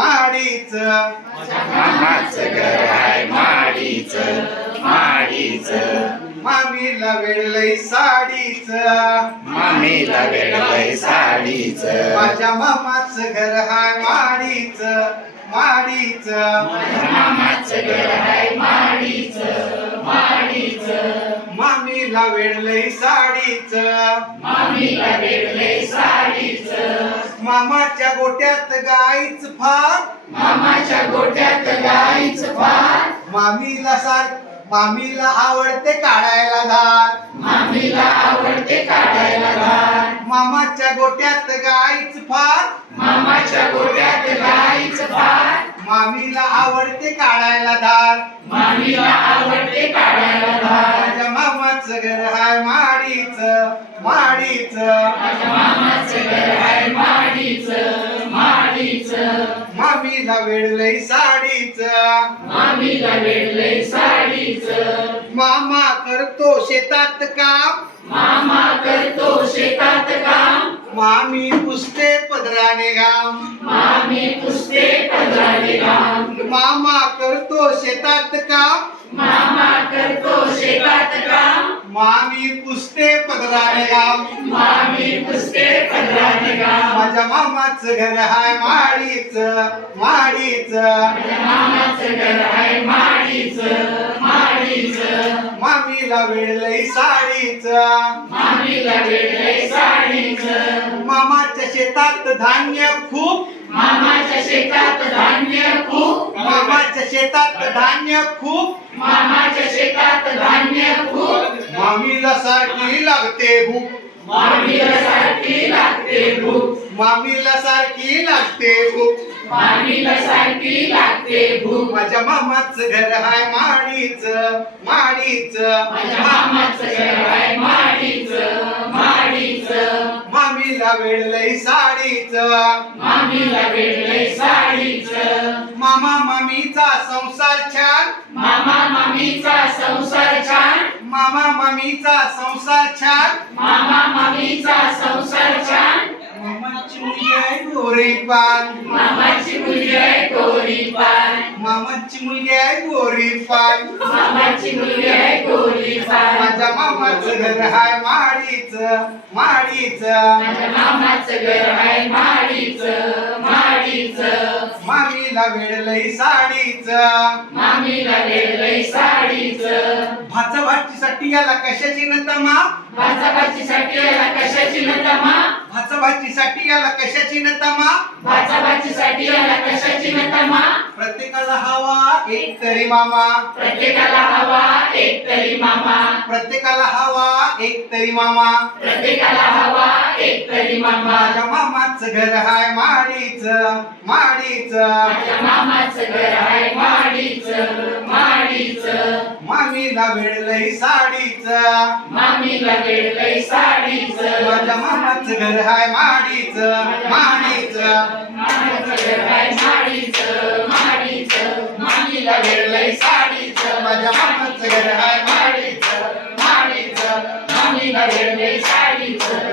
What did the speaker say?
माडीच. मामाचं घर आहे माडीच माडीच. मामीला वेळलय साडीच. मामीला वेळलंय साडीच. माझ्या मामाचं घर हाय माडीच माडीच. मामाचं घर आहे माडीच माडीच. मामीला वेळलय साडीच. मामीला वेळलंय साडीच मामाच्या गोट्यात गाईच फार. मामाच्या गोट्यात गाईच फार. मामीला सार मामीला आवडते काढायला धार. मामीला आवडते काढायला धार. मामाच्या गोट्यात गाईच फार. मामाच्या गोट्यात गाईच फार. मामीला आवडते काढायला धार. मामीला आवडते काढायला धार. माझ्या मामाचं घर हाय माडीच माडीच. माझ्या मामाचं घर आहे मामीला वेळलय साडीच. मामीला वेळलंय साडीच. मामा करतो शेतात काम. मामा करतो शेतात काम. मामी पुसते पदराने घाम. मामी पुसते पदराने काम मामा करतो शेतात काम. मामा करतो शेतात काम. मामी पुसते पदराने घाम मामी पुसते पदराने काम माझ्या मामाचं घर हाय माडीच माडीच. मामाचं घर आहे माडीच माडीच. मामीला वेळलय साडीच. मामीला वेळलंय साडीच. मामाच्या शेतात धान्य खूप. मामाच्या शेतात धान्य खूप. मामाच्या शेतात धान्य खूप. मामाच्या शेतात धान्य खूप. सारखी लागते भूक. मामीला सारखी लागते भूक. मामीला सारखी लागते भूक. मामीला सारखी लागते भूक. माझ्या मामाचं घर हाय माडीच माडीच माझ्या मामाचं घर आहे माडीच माडीच मामीला वेळलय साडीच. मामीला वेळलंय साडीच. मामा मामीचा संसार छान. मामा मामीचा संसार मामा मामीचा संसार छान. मामा मामीचा संसार छान. मामाची मुलगी आहे गोरी पान. मामाची मुलगी आहे गोरी पान. मामाची मुलगी आहे गोरी पान. मामाची मुलगी आहे गोरी पान. माझ्या मामाचं घर हाय माडीच माडीच. माझ्या मामाचं घर आहे माडीच माडीच. मामीला वेळलय साडीच. मामीला वेळलंय साडीच. भाचा भाचीसाठी याला कशाची न तमा भाचाभाची साठी याला कशाची न तमा भाचा भाचीसाठी याला कशाची न तमा भाचाभाची साठी याला कशाची न तमा प्रत्येकाला हवा एक तरी मामा. प्रत्येकाला हवा एक तरी मामा. प्रत्येकाला हवा एक तरी मामा. प्रत्येकाला हवा एक तरी मामा. माझ्या मामाचं घर हाय माडीच माडीच. माझ्या मामाचं घर आहे माडीच. मामीला वेळलंय साडीच. मामीला वेळलंय साडीच. माझ्या मामाच घर हाय माडीच माडीच. मामीला वेळलंय साडीच. माझ्या मामाच घर हाय माडीच माडीच. मामीला वेळलंय साडीच.